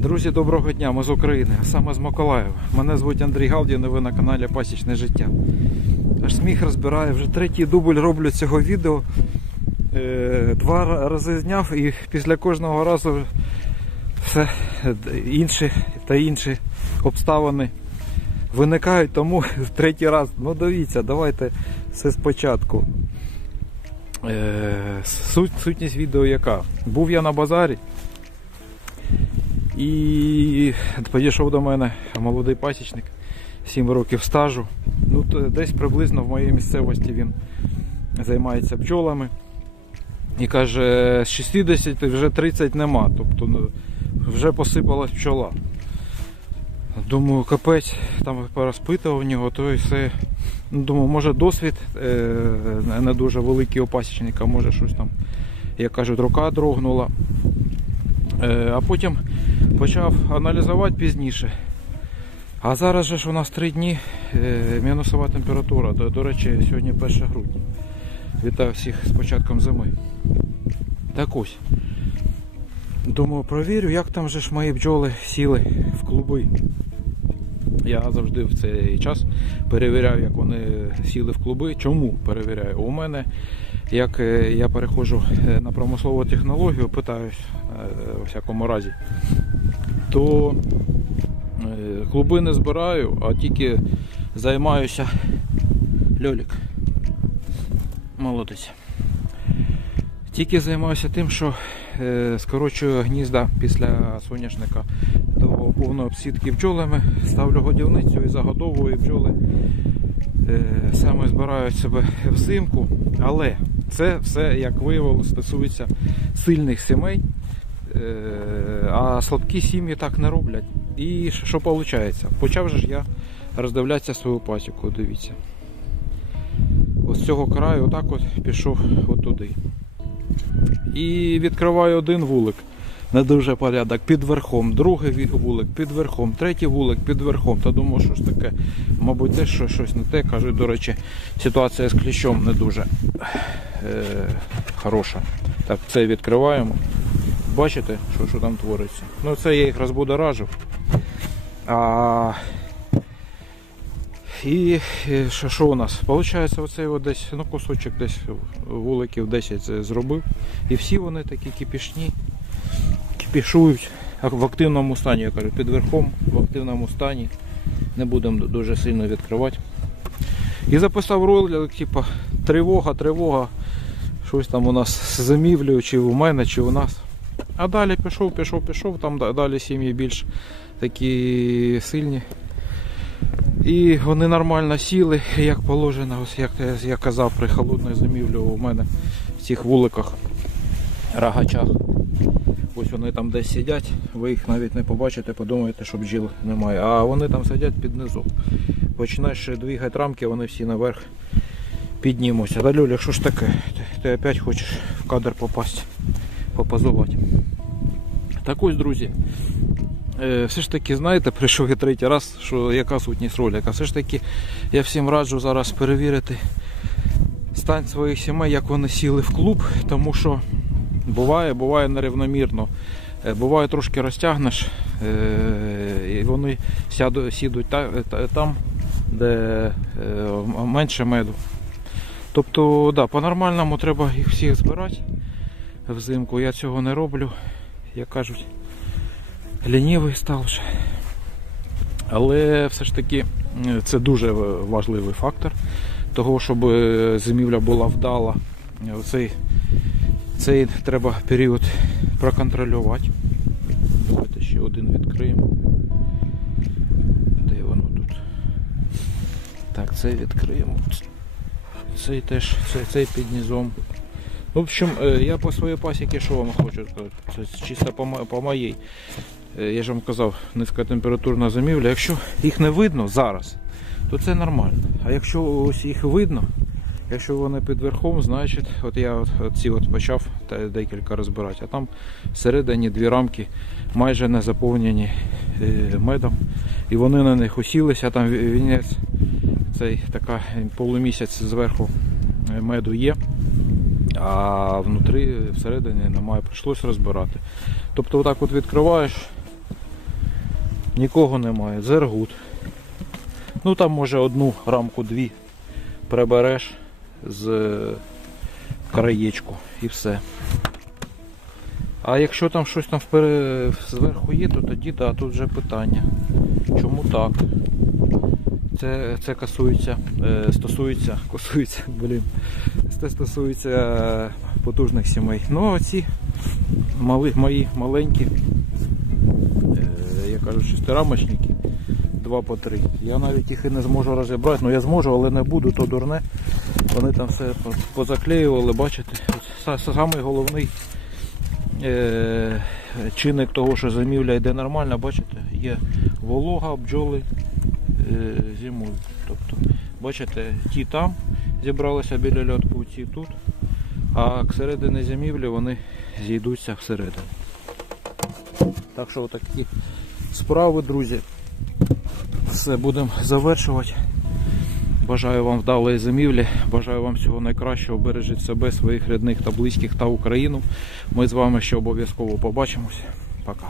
Друзі, доброго дня, ми з України, а саме з Миколаєва. Мене звуть Андрій Галдін і ви на каналі Пасічне життя. Аж сміх розбирає, вже третій дубль роблю цього відео. Е, Два рази зняв і після кожного разу все е, інші та інші обставини виникають, тому третій раз. Ну дивіться, давайте все спочатку. Е, Суть, сутність відео яка? Був я на базарі. І підійшов до мене молодий пасічник, 7 років стажу. Ну, десь приблизно в моїй місцевості він займається бджолами. І каже, з 60 вже 30 нема. Тобто ну, вже посипалась пчола. Думаю, капець, там порозпитував нього, то і все. Ну, Думаю, може досвід е, не дуже великий у пасічника, може щось там, як кажуть, рука дрогнула. Е, а потім почав аналізувати пізніше. А зараз же ж у нас три дні е, мінусова температура. До, до речі, сьогодні 1 грудня. Вітаю всіх з початком зими. Так ось. Думаю, провірю, як там же ж мої бджоли сіли в клуби. Я завжди в цей час перевіряю, як вони сіли в клуби. Чому перевіряю? У мене, як е, я переходжу е, на промислову технологію, питаюсь у всякому разі, то е, клуби не збираю, а тільки займаюся льолік. Молодець. Тільки займаюся тим, що е, скорочую гнізда після соняшника до повної обсідки бджолами, ставлю годівницю і загодовую бджоли. Е, саме збирають себе взимку, але це все, як виявилося, стосується сильних сімей, а слабкі сім'ї так не роблять. І що виходить? Почав же ж я роздивлятися свою пасіку, дивіться. Ось з цього краю отак от пішов отуди. І відкриваю один вулик. Не дуже порядок, під верхом, другий вулик під верхом, третій вулик під верхом. Та думаю, що ж таке, мабуть, теж що- щось не те. Кажуть, до речі, ситуація з кліщом не дуже е, хороша. Так, це відкриваємо. Бачите, що, що там твориться? Ну, це я їх розбудоражив. А, і що, що у нас? Получається, оцей от десь ну, кусочок десь вуликів 10 це зробив. І всі вони такі кипішні, кипішують в активному стані, я кажу, під верхом в активному стані. Не будемо дуже сильно відкривати. І записав ролик, типу, тривога, тривога. Щось там у нас з зимівлею, чи у мене, чи у нас. А далі пішов, пішов, пішов, там далі сім'ї більш такі сильні. І вони нормально сіли, як положено, ось як я, казав при холодній зимівлі у мене в цих вуликах, рогачах. Ось вони там десь сидять, ви їх навіть не побачите, подумаєте, що бджіл немає. А вони там сидять під низом. Починаєш двигати рамки, вони всі наверх піднімуться. Да, Люля, що ж таке? Ти, ти опять хочеш в кадр попасти, попозувати. Так ось, друзі, Е, все ж таки, знаєте, прийшов я третій раз, що яка сутність ролика. Все ж таки, я всім раджу зараз перевірити стан своїх сімей, як вони сіли в клуб, тому що буває, буває нерівномірно. Е, Буває трошки розтягнеш, е, і вони сідуть та- та- там, де менше меду. Тобто, да, по-нормальному треба їх всіх збирати взимку. Я цього не роблю, як кажуть лінівий став вже. Але все ж таки е, це дуже важливий фактор того, щоб е, зимівля була вдала. Е, Цей, цей треба період проконтролювати. Давайте ще один відкриємо. Де воно тут? Так, цей відкриємо. Цей теж, цей, цей під низом. В общем, е, я по своїй пасіки, що вам хочу сказати, це чисто по, по моїй. Е, Я ж вам казав, низька температурна зимівля. Якщо їх не видно зараз, то це нормально. А якщо ось їх видно, якщо вони під верхом, значить, от я от, ці от почав декілька розбирати, а там всередині дві рамки майже не заповнені е, медом. І вони на них усілися, там ві- вінець, цей така полумісяць зверху меду є. А внутрі всередині немає, прийшлось розбирати. Тобто отак от відкриваєш, Нікого немає. Зергут. Ну там може одну рамку дві прибереш з краєчку і все. А якщо там щось там впере... зверху є, то тоді да, тут вже питання. Чому так? Це, це касується, е, стосується, косується, блін. Це стосується е, потужних сімей. Ну а оці мали, мої маленькі, е, я кажу, шестирамочники, два по три. Я навіть їх і не зможу розібрати. Ну я зможу, але не буду, то дурне. Вони там все позаклеювали, бачите. Самий головний чинник того, що зимівля йде нормально, бачите, є волога, бджоли зимують. Тобто, бачите, ті там зібралися біля льотку, ці тут, а к середини зимівлі вони зійдуться всередину. Так що такі справи, друзі. Все, будемо завершувати. Бажаю вам вдалої зимівлі, бажаю вам всього найкращого. Бережіть себе, своїх рідних та близьких та Україну. Ми з вами ще обов'язково побачимось. Пока.